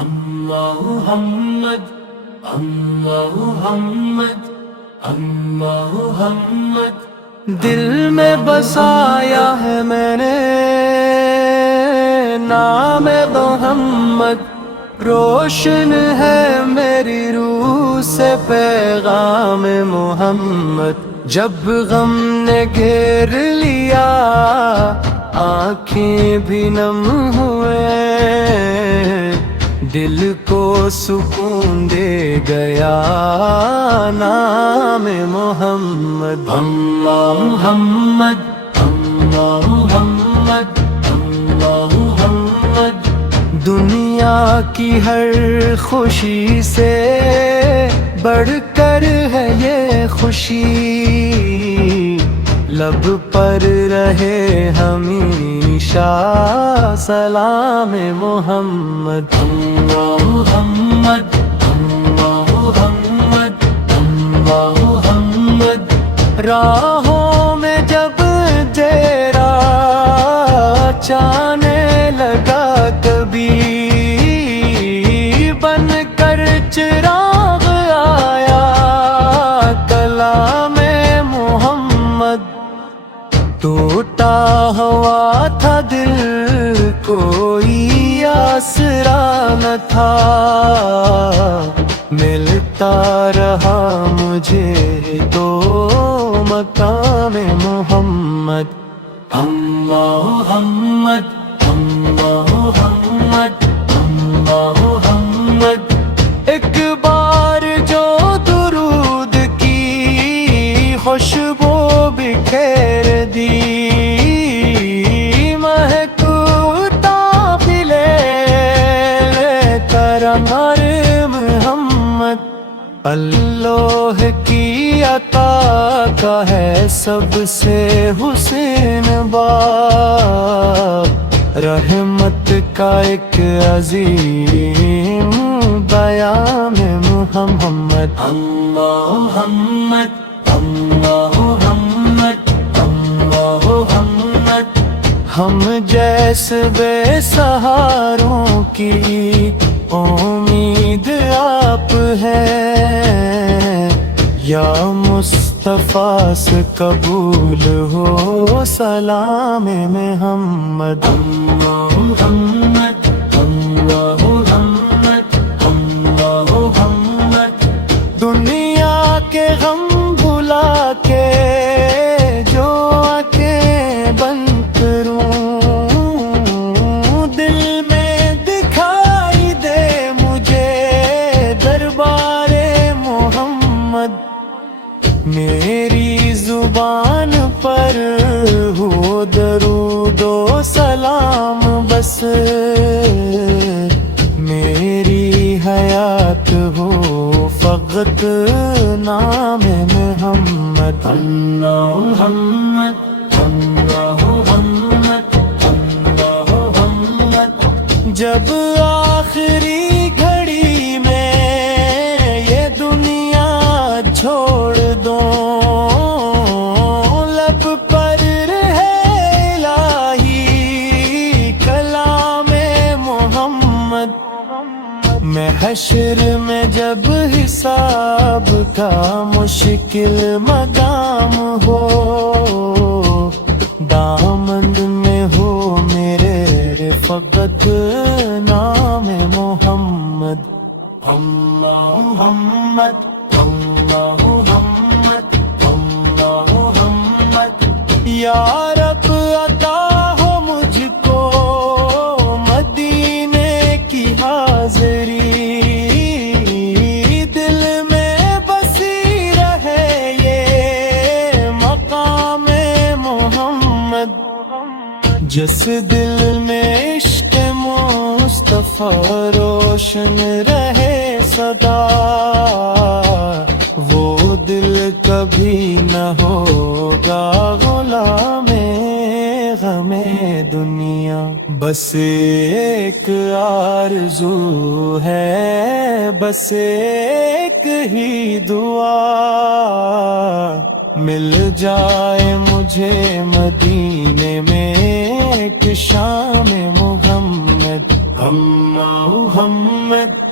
محمد محمد محمد دل میں بسایا ہے میں نے نام محمد، روشن ہے میری روح سے پیغام محمد۔ جب غم نے گھیر لیا آنکھیں بھی نم ہوئے، دل کو سکون دے گیا نام محمد۔ محمد محمد محمد دنیا کی ہر خوشی سے بڑھ کر ہے یہ خوشی، لب پر رہے ہمیشہ سلام محمد۔ محمد محمد محمد راہوں میں جب تیرا چانے لگا کبھی، بن کر چراغ آیا کلام محمد۔ ٹوٹا ہوا تھا دل کوئی آسرا نہ تھا، ملتا رہا مجھے تو مقام محمد۔ محمد محمد محمد ایک بار جو درود کی خوشبو بکھیر دی، مہکتا بھی لے کر ہر محمد۔ اللہ کی عطا کا ہے سب سے حسین باب، رحمت کا ایک عظیم بیان محمد۔ محمد محمد محمد ہم جیسے بے سہاروں کی امید آپ ہے، یا مصطفیٰ سے قبول ہو سلام محمد۔ محمد محمد محمد دنیا کے غم بھلا کے جو آنکھیں بند کروں، دل میں دکھائی دے مجھے دربار محمد۔ میری زبان پر ہو درود و سلام بس، میری حیات ہو فقط نام محمد۔ محمد محمد محمد جب آخری گھڑی میں یہ دنیا چھوڑ دوں، لب پر رہے الہی کلام محمد۔ میں حشر میں جب حساب کا مشکل مقام ہو، دامن میں ہو میرے فقط نام محمد۔ محمد محمد محمد یا رب عطا ہو مجھ کو مدینے کی حاضری، دل میں بسی رہے یہ مقام محمد۔ جس دل میں عشق مصطفیٰ روشن رہے صدا، وہ دل کبھی نہ ہوگا غلام غم دنیا۔ بس ایک آرزو ہے، بس ایک ہی دعا، مل جائے مجھے مدینے میں ایک شام محمد۔ ہم محمد